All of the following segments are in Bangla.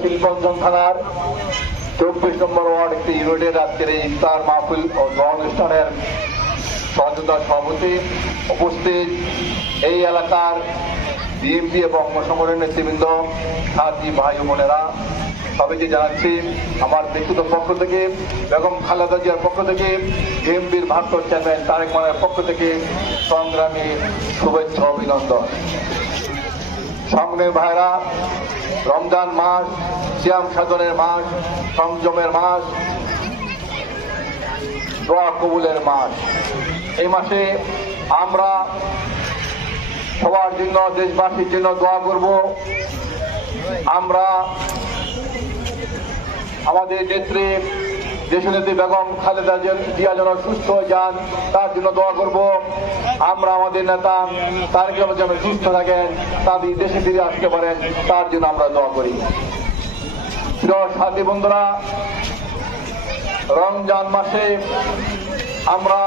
শিল্পাঞ্চল থানার 24 নম্বর ওয়ার্ড একটি ইউনিটের আজকের এই ইফতার মাহফিল ও দোয়া অনুষ্ঠানের সহযোগিতা সভাপতি উপস্থিত এই এলাকার বিএনপি এবং সংগঠনের নেতৃবৃন্দ, সাথী ভাই ও বোনেরা, সবাইকে জানাচ্ছি আমার ব্যক্তিগত পক্ষ থেকে, বেগম খালেদা জিয়ার পক্ষ থেকে, বিএনপির ভারপ্রাপ্ত চেয়ারম্যান তারেক রহমানের পক্ষ থেকে সংগ্রামী শুভেচ্ছা অভিনন্দন। সংগ্রামী ভাইরা, রমজান মাস, সিয়াম সাধনের মাস, সংযমের মাস, দোয়া কবুলের মাস। এই মাসে আমরা সবার জন্য, দেশবাসীর জন্য দোয়া করব। আমরা আমাদের নেত্রী দেশনেত্রী বেগম খালেদা জিয়া যেন সুস্থ হয়ে যান তার জন্য দোয়া করব। আমরা আমাদের নেতা তারেক রহমান যেন সুস্থ থাকেন, তাদের দেশে ফিরে আসতে পারেন তার জন্য আমরা দোয়া করি। প্রিয় সাথী বন্ধুরা, রমজান মাসে আমরা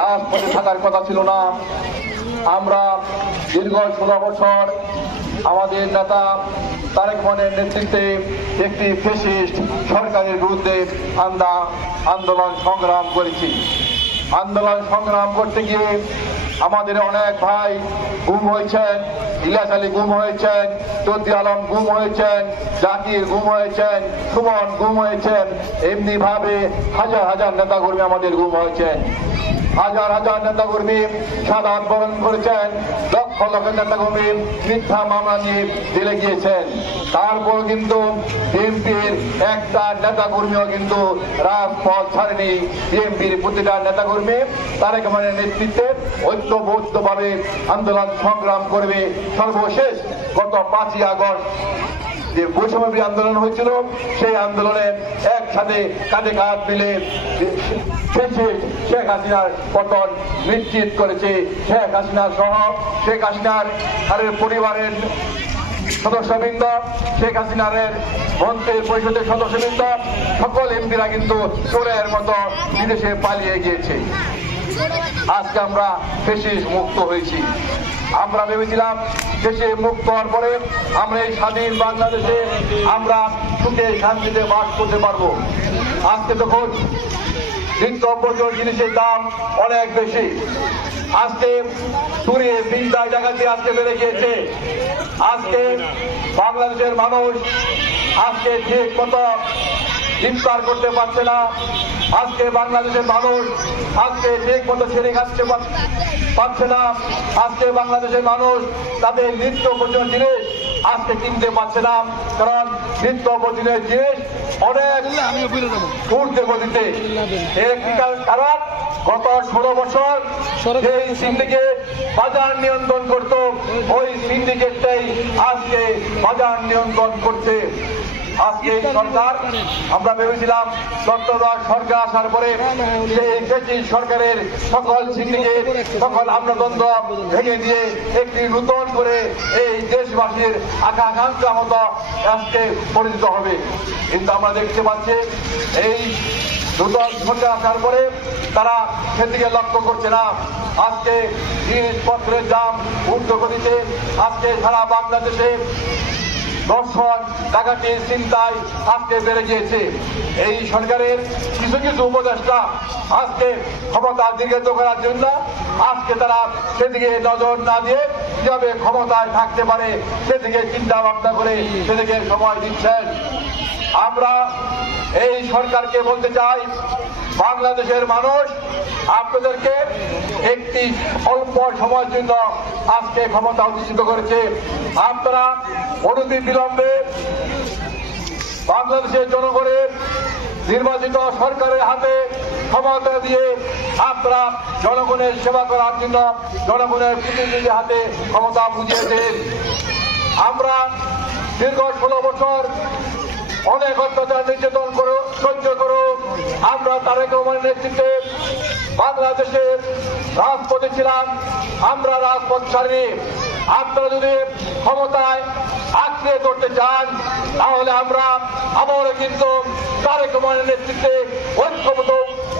রাজপথে থাকার কথা ছিল না। আমরা দীর্ঘ 16 বছর আমাদের নেতা তারেক রহমানের নেতৃত্বে একটি ফ্যাসিস্ট সরকারের বিরুদ্ধে আন্দোলন সংগ্রাম করেছি। আন্দোলন সংগ্রাম করতে গিয়ে আমাদের অনেক ভাই গুম হয়েছেন, ইলিয়াস আলী গুম হয়েছেন, তৌফিক আলম গুম হয়েছেন, জাকির গুম হয়েছেন, সুমন গুম হয়েছেন, এমনি ভাবে হাজার হাজার নেতাকর্মী আমাদের গুম হয়েছেন। হাজার হাজার নেতাকর্মী শাহাদাত বরণ করেছেন, লক্ষ লক্ষ নেতাকর্মী মিথ্যা মামলা নিয়ে জেলে গিয়েছেন। তারপর কিন্তু বিএনপির একটা নেতাকর্মীও কিন্তু রাজপথ ছাড়েনি। বিএনপির প্রতিটা নেতাকর্মী তারেক রহমানের নেতৃত্বে ঐক্যবদ্ধভাবে আন্দোলন সংগ্রাম করবে। সর্বশেষ গত 5ই আগস্ট যে বৈষম্যবিরোধী আন্দোলন হয়েছিল, সেই আন্দোলনে একসাথে কাঁধে কাঁধ মিলে শেখ হাসিনার পতন নিশ্চিত করেছে। শেখ হাসিনা সহ শেখ হাসিনার পরিবারের সদস্যবৃন্দ, শেখ হাসিনার মন্ত্রী পরিষদের সদস্যবৃন্দ, সকল এমপিরা কিন্তু চোরের মতো বিদেশে পালিয়ে গিয়েছে। আজকে আমরা ফ্যাসিস্ট মুক্ত হয়েছি। আমরা ভেবেছিলাম দেশে মুক্ত হওয়ার পরে আমরা এই স্বাধীন বাংলাদেশে আমরা সুখে শান্তিতে বাস করতে পারবো। আজকে তখন নিত্য প্রয়োজনীয় জিনিসের দাম অনেক বেশি। আজকে চুরি, চিন্তা, ডাকাতি আজকে বেড়ে গিয়েছে। আজকে বাংলাদেশের মানুষ আজকে ঠিক মতো ইফতার করতে পারছে না। আজকে বাংলাদেশের মানুষ আজকে ঠিক মতো ছেড়ে খাচ্ছে পাচ্ছে না। আজকে বাংলাদেশের মানুষ তাদের নিত্য প্রয়োজনীয় জিনিস আজকে কিনতে পারছে না, কারণ নিত্য প্রয়োজনীয় জিনিস অনেক ঊর্ধ্বে গতিতে। এর একটি কারণ, গত 16 বছর সেই সিন্ডিকেট বাজার নিয়ন্ত্রণ করত, ওই সিন্ডিকেটটাই আজকে বাজার নিয়ন্ত্রণ করছে। আজকে সরকার, আমরা ভেবেছিলাম সরকার আসার পরে সেই সরকারের সকল সিন্ডিকেট, সকল আমলাতন্ত্র ভেঙে দিয়ে একটি নতুন করে এই দেশবাসীর আকাঙ্ক্ষা মতো আজকে পরিচিত হবে। কিন্তু আমরা দেখতে পাচ্ছি এই নতুন সরকার আসার পরে তারা সেদিকে লক্ষ্য করছে না। আজকে জিনিসপত্রের দাম ঊর্ধ্বগতিতে। আজকে সারা বাংলাদেশে দর্শন, ডাকাতি, চিন্তায় আজকে বেড়ে গিয়েছে। এই সরকারের কিছু কিছু উপদেষ্টা আজকে ক্ষমতা দীর্ঘায়িত করার জন্য আজকে তারা সেদিকে নজর না দিয়ে কিভাবে ক্ষমতায় থাকতে পারে সেদিকে চিন্তা ভাবনা করে সেদিকে সময় দিচ্ছেন। আমরা এই সরকারকে বলতে চাই, বাংলাদেশের মানুষ আপনাদেরকে একটি অল্প সময়ের জন্য আজকে ক্ষমতা অধিষ্ঠিত করেছে। আপনারা অনতি বিলম্বে বাংলাদেশের জনগণের নির্বাচিত সরকারের হাতে ক্ষমতা দিয়ে আপনারা জনগণের সেবা করার জন্য জনগণের প্রতিনিধিদের হাতে ক্ষমতা বুঝিয়ে দেন। আমরা দীর্ঘ 16 বছর অনেক অত্যাচার নির্যাতন সহ্য করো আমরা তারেক রহমানের নেতৃত্বে বাংলাদেশে রাজপথে ছিলাম। আমরা রাজপথ ছাড়িনি। আপনারা যদি ক্ষমতায় আঁকড়ে ধরতে চান তাহলে আমরা আবারও কিন্তু তারেক রহমানের নেতৃত্বে ঐক্যবদ্ধ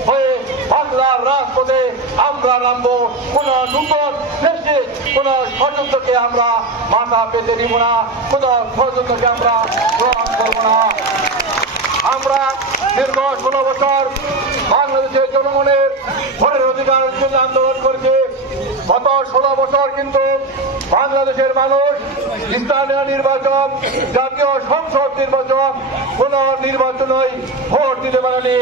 হয়ে বাংলার রাজপথে আমরা নামবো। কোন নতুন দেশে কোন ষড়যন্ত্রকে আমরা মাথা পেতে নিব না, কোন ষড়যন্ত্রকে আমরা গ্রহণ করব না। আমরা দীর্ঘ 16 বছর বাংলাদেশের জনগণের ভোটের অধিকারের জন্য আন্দোলন করেছে। গত 16 বছর কিন্তু বাংলাদেশের মানুষ স্থানীয় নির্বাচন, জাতীয় সংসদ নির্বাচন, কোন নির্বাচনই ভোট দিতে পারেনি।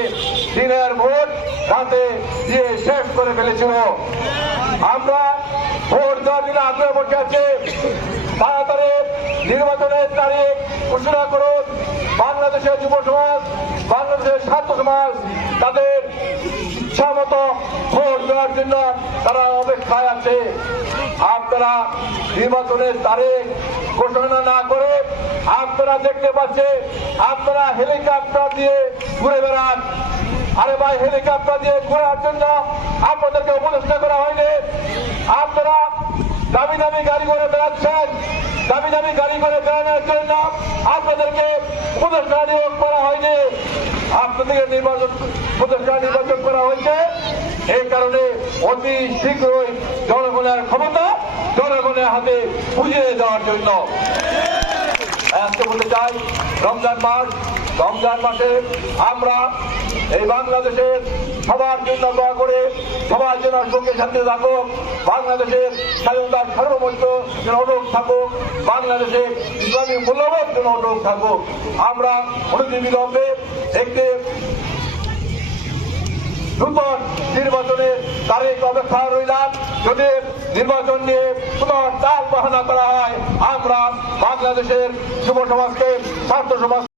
দিনের ভোট রাতে দিয়ে শেষ করে ফেলেছিল। আমরা ভোট দেওয়ার জন্য আগ্রহ বসে আছে। তাড়াতাড়ি নির্বাচনের তারিখ ঘোষণা করুন। বাংলাদেশের যুব সমাজ, বাংলাদেশের ছাত্র সমাজ তাদের ইচ্ছা মতো ভোট দেওয়ার জন্য তারা অপেক্ষায় আছে। আপনারা নির্বাচনের তারিখ ঘোষণা না করে আপনারা দেখতে পাচ্ছেন আপনারা হেলিকপ্টার দিয়ে ঘুরে বেড়ান। আরে ভাই, হেলিকপ্টার দিয়ে ঘোরার জন্য আপনাদেরকে উপদেষ্টা করা হয়নি। আপনারা দামি দামি গাড়ি করে বেড়াচ্ছেন। দামি দামি গাড়ি করে বেড়ানোর জন্য আপনাদেরকে উপদেষ্টা নিয়োগ করা হয়নি। আপনাদেরকে উপদেষ্টা নির্বাচন করা হয়েছে এই কারণে অতি শীঘ্রই জনগণের ক্ষমতা জনগণের হাতে বুঝিয়ে দেওয়ার জন্য। আজকে বলতে চাই, রমজান মাসে আমরা এই বাংলাদেশের সবার জন্য দোয়া করে সবার জন্য সুখে শান্তি থাকুক, বাংলাদেশের স্বাধীনতার সার্বভৌমত্ব যেন অটুট থাকুক, বাংলাদেশের ইসলামী মূল্যবোধ যেন অটুট থাকুক। আমরা অনতিবিলম্বে একটি নূতন নির্বাচনের তারিখ অপেক্ষা রইলাম। যদি নির্বাচন নিয়ে কোন টাল বাহানা করা হয়, আমরা বাংলাদেশের যুব সমাজকে, ছাত্র সমাজ